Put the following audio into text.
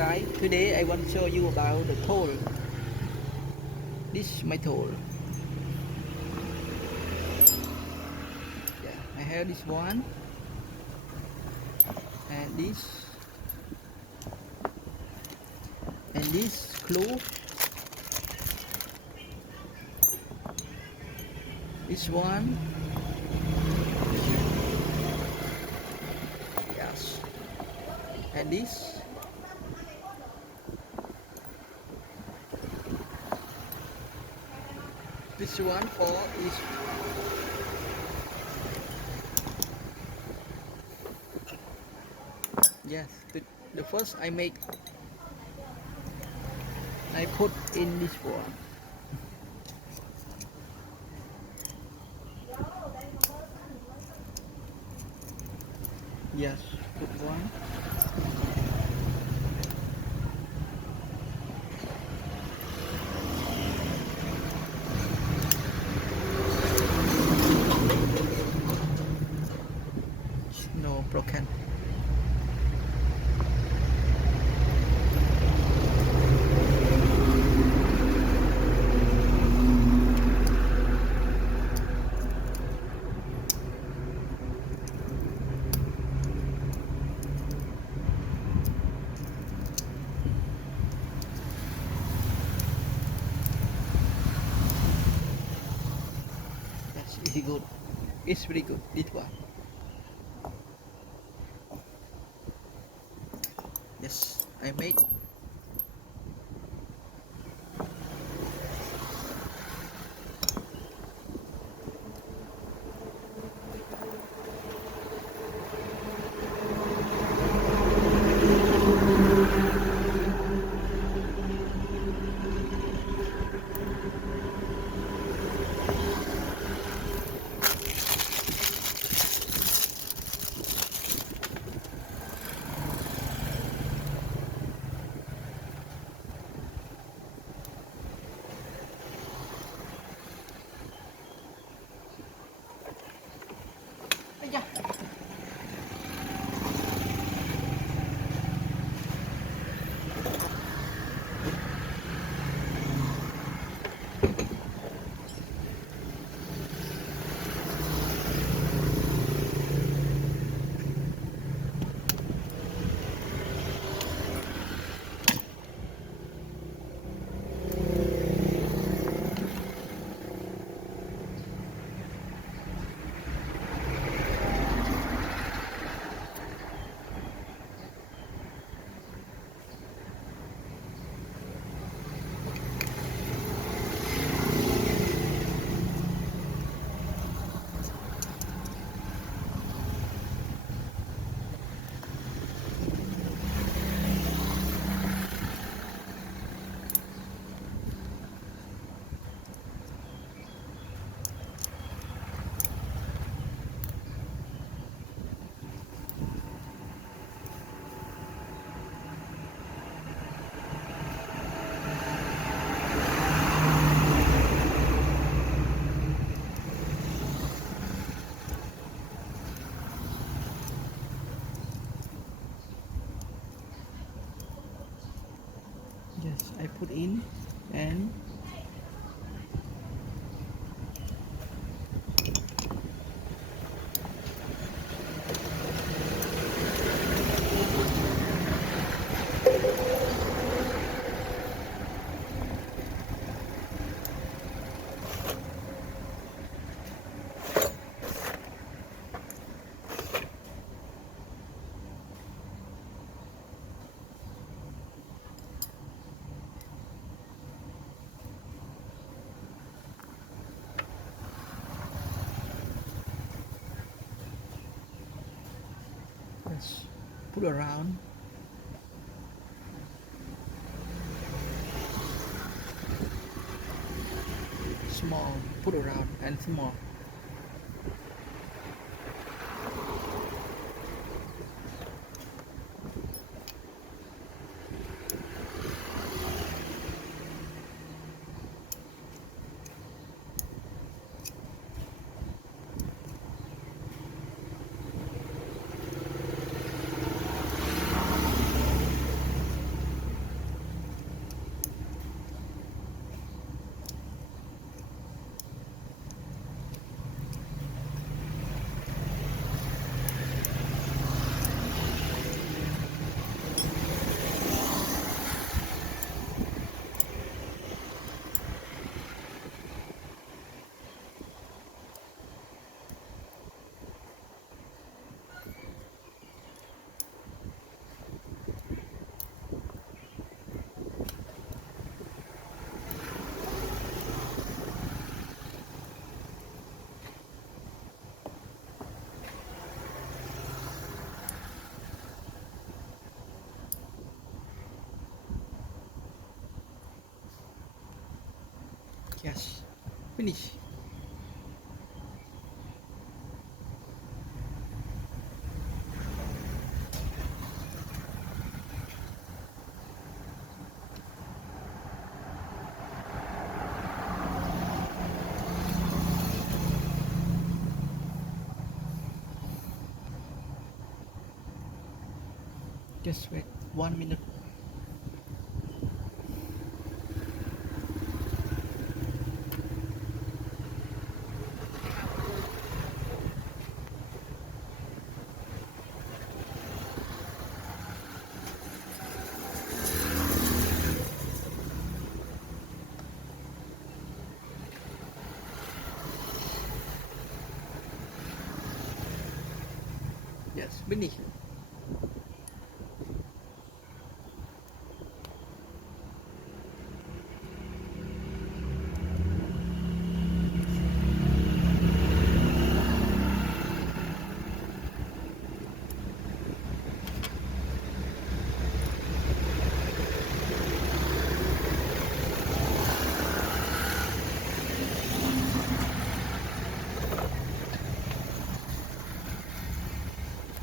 guys, today I want to show you about the tool. This is my tool. Yeah, I have this one and this glue. This one, yes, and this one for is yes. The first I put in this one. Yes, put one. No broken. That's really good. It's very good. This one. Yes, I made. Yeah. Yes, I put in and yes, put around. Small, put around and small. Yes. Finish. Just wait 1 minute. Yes, finish.